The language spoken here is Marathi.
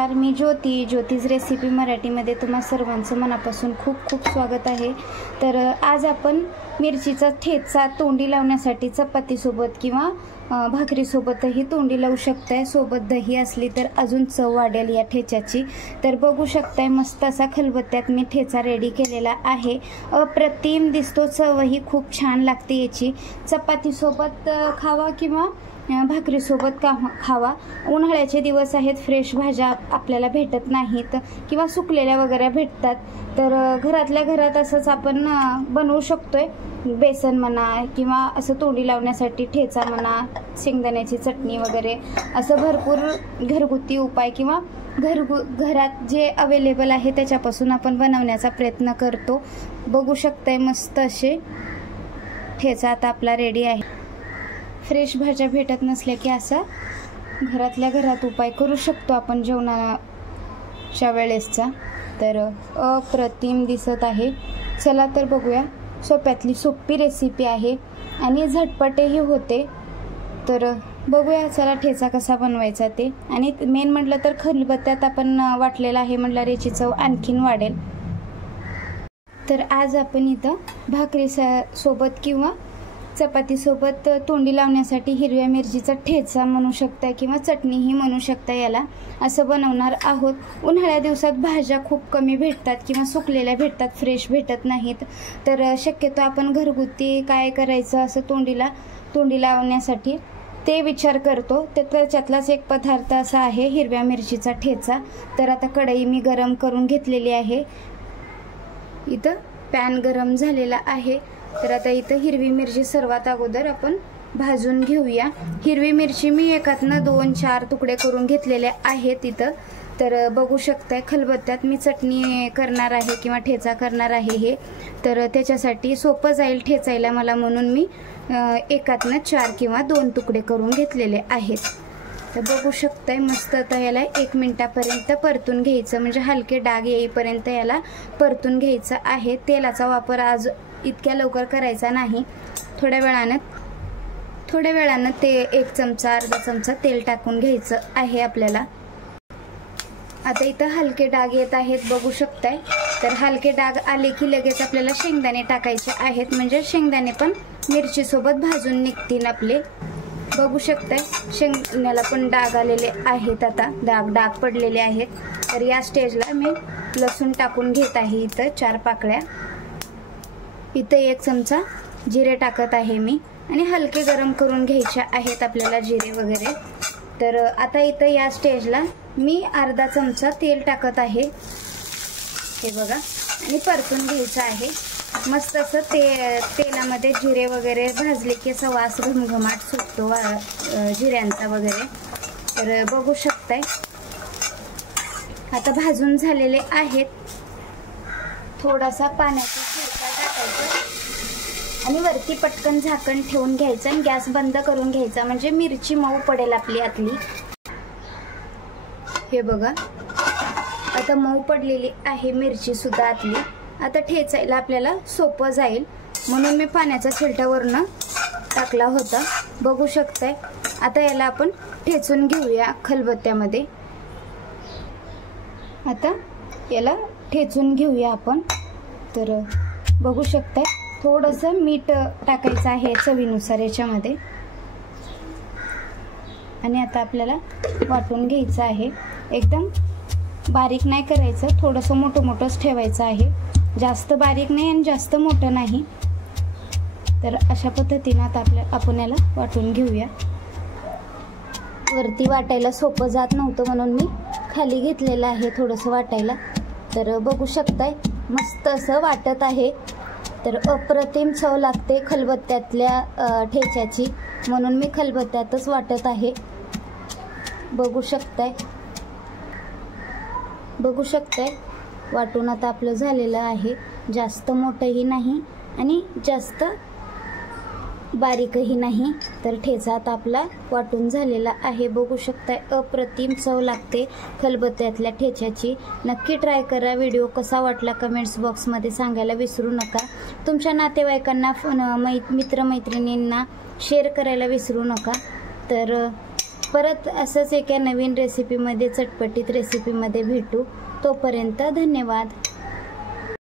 नमस्कार, मी ज्योतिज रेसिपी मराठीमध्ये तुम्हा सर्वांचं मनापासून खूप खूप स्वागत आहे। तर आज आपण मिरचीचा ठेचा तोंडी लावण्यासाठी चपातीसोबत किंवा भाकरीसोबतही तोंडी लावू शकताय। सोबत दही असली तर अजून चव वाढेल या ठेच्याची। तर बघू शकताय मस्त असा खलबत्त्यात मी ठेचा रेडी केलेला आहे। अप्रतिम दिसतो, चवही खूप छान लागते याची। चपातीसोबत खावा किंवा भाकरीसोबत खावा। उन्हाळ्याचे दिवस आहेत, फ्रेश भाज्या आपल्याला भेटत नाहीत किंवा सुकलेल्या वगैरे भेटतात। तर घरातल्या घरात असंच आपण बनवू शकतोय। बेसन म्हणा किंवा असं तोंडी लावण्यासाठी ठेचा म्हणा, शेंगदाण्याची चटणी वगैरे असं भरपूर घरगुती उपाय किंवा घरात जे अवेलेबल आहे त्याच्यापासून आपण बनवण्याचा प्रयत्न करतो। बघू शकताय मस्त असे ठेचा आता आपला रेडी आहे। फ्रेश भाज्या भेटत नसल्या की असा घरातल्या घरात उपाय करू शकतो आपण जेवणाच्या वेळेसचा। तर अप्रतिम दिसत आहे। चला तर बघूया, सोप्यातली सोपी रेसिपी आहे आणि झटपटही होते। तर बघूया चला ठेचा कसा बनवायचा ते। आणि मेन म्हटलं तर खलबत्त्यात आपण वाटलेला आहे म्हटल्यावर याची चव आणखीन वाढेल। तर आज आपण इथं भाकरी सोबत किंवा चपातीसोबत तोंडी लावण्यासाठी हिरव्या मिरचीचा ठेचा म्हणू शकता किंवा चटणीही म्हणू शकता, याला असं बनवणार आहोत। उन्हाळ्या दिवसात भाज्या खूप कमी भेटतात किंवा सुकलेल्या भेटतात, फ्रेश भेटत नाहीत। तर शक्यतो आपण घरगुती काय करायचं असं तोंडी लावण्यासाठी ते विचार करतो। त्याच्यातलाच एक पदार्थ असा आहे हिरव्या मिरचीचा ठेचा। तर आता कढई मी गरम करून घेतलेली आहे। इथं पॅन गरम झालेला आहे। तर आता इथं हिरवी मिरची सर्वात अगोदर आपण भाजून घेऊया। हिरवी मिरची मी एकातनं 2-4 तुकडे करून घेतलेले आहेत इथं। तर बघू शकताय खलबत्त्यात मी चटणी करणार आहे किंवा ठेचा करणार आहे हे। तर त्याच्यासाठी सोपं जाईल ठेचायला मला, म्हणून मी एकातनं 4 किंवा 2 तुकडे करून घेतलेले आहेत। तर बघू शकताय मस्त आता याला 1 मिनिटापर्यंत परतून घ्यायचं, म्हणजे हलके डाग येईपर्यंत याला परतून घ्यायचं आहे। तेलाचा वापर आज इतक्या लवकर करायचा नाही, थोड्या वेळानं ते 1 चमचा अर्धा चमचा तेल टाकून घ्यायचं आहे आपल्याला। आता इथं हलके डाग येत आहेत, बघू शकताय। तर हलके डाग आले की लगेच आपल्याला शेंगदाणे टाकायचे आहेत, म्हणजे शेंगदाणे पण मिरची सोबत भाजून निघतील आपले। बघू शकताय शेंगदाण्याला पण डाग आलेले आहेत, आता डाग पडलेले आहेत। तर या स्टेजला मी लसूण टाकून घेत आहे इथं 4 पाकळ्या। इथं 1 चमचा जिरे टाकत आहे मी, आणि हलके गरम करून घ्यायचे आहेत आपल्याला जिरे वगैरे। तर आता इथं या स्टेजला मी अर्धा चमचा तेल टाकत आहे, हे बघा, आणि परतून घ्यायचं आहे मस्त असं। तेलामध्ये जिरे वगैरे भाजले की असा वास घमघमाट सुटतो जिऱ्यांचा वगैरे। तर बघू शकताय आता भाजून झालेले आहेत। थोडासा पाण्याचा शिरका टाकायचा आणि वरती पटकन झाकण ठेवून घ्यायचं आणि गॅस बंद करून घ्यायचा, म्हणजे मिरची मऊ पडेल आपली आतली। हे बघा आता मऊ पडलेली आहे मिरची सुद्धा आतली। आता ठेचायला आपल्याला सोपं जाईल म्हणून मी पाण्याचा छिलटा वरनं टाकला होता, बघू शकताय। आता याला आपण ठेचून घेऊया खलबत्त्यामध्ये। आता याला ठेचून घेऊया आपण। तर बघू शकताय थोडंसं मीठ टाकायचं आहे चवीनुसार याच्यामध्ये, आणि आता आपल्याला वाटून घ्यायचं आहे। एकदम बारीक नाही करायचं, थोडंसं मोठंच ठेवायचं आहे, जास्त बारीक नाही आणि जास्त मोठं नाही। तर अशा पद्धतीने आता आपण याला वाटून घेऊया। वरती वाटायला सोपं जात नव्हतं म्हणून मी खाली घेतलेलं आहे थोडंसं वाटायला। तर बघू शकताय मस्त असं वाटत आहे। तर अप्रतिम चव लागते खलबत्त्यातल्या ठेच्याची, म्हणून मी खलबत्त्यातच वाटत आहे। बघू शकताय वाटून आता आपलं झालेलं आहे। जास्त मोठंही नाही आणि जास्त बारीकही नाही। तर ठेचा आता आपला वाटून झालेला आहे, बघू शकताय। अप्रतिम चव लागते खलबत्त्यातल्या ठेच्याची। नक्की ट्राय करा। व्हिडिओ कसा वाटला कमेंट्स बॉक्समध्ये सांगायला विसरू नका। तुमच्या नातेवाईकांना मित्रमैत्रिणींना शेअर करायला विसरू नका। तर परत असंच एका नवीन रेसिपीमध्ये, चटपटीत रेसिपीमध्ये भेटू. तोपर्यंत धन्यवाद.